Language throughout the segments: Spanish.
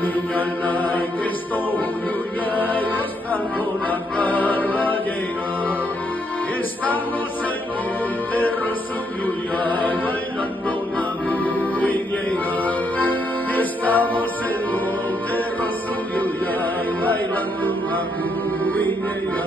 miña nai que estou iullai estando na carballeira. Estamos en Monte Rosso iullai bailando na muiñeira. Estamos en Monte Rosso iullai bailando na muiñeira.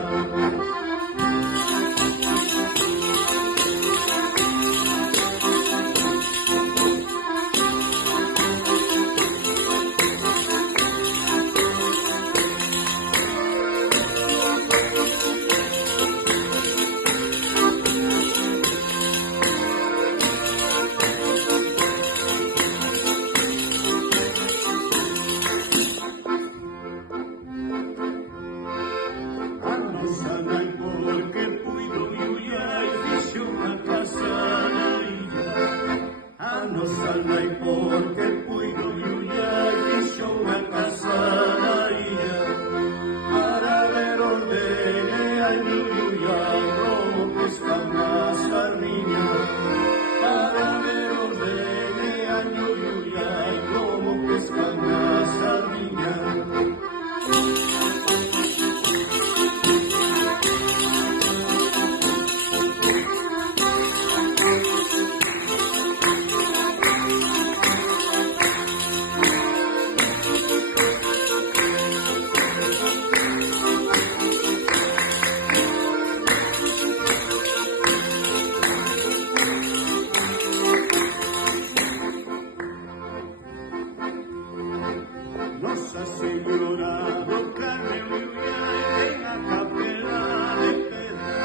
Nossa Señora do Carmen Iullai en a capela de pedra.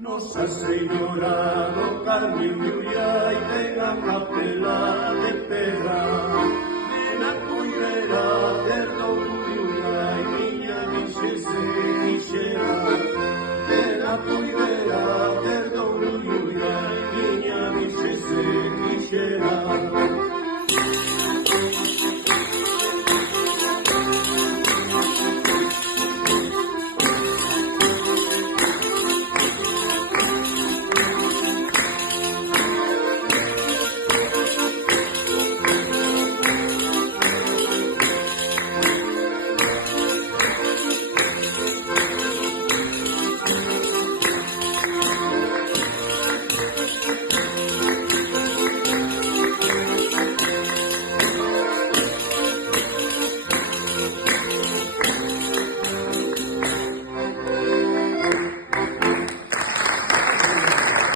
Nossa Señora do Carmen Iullai en a capela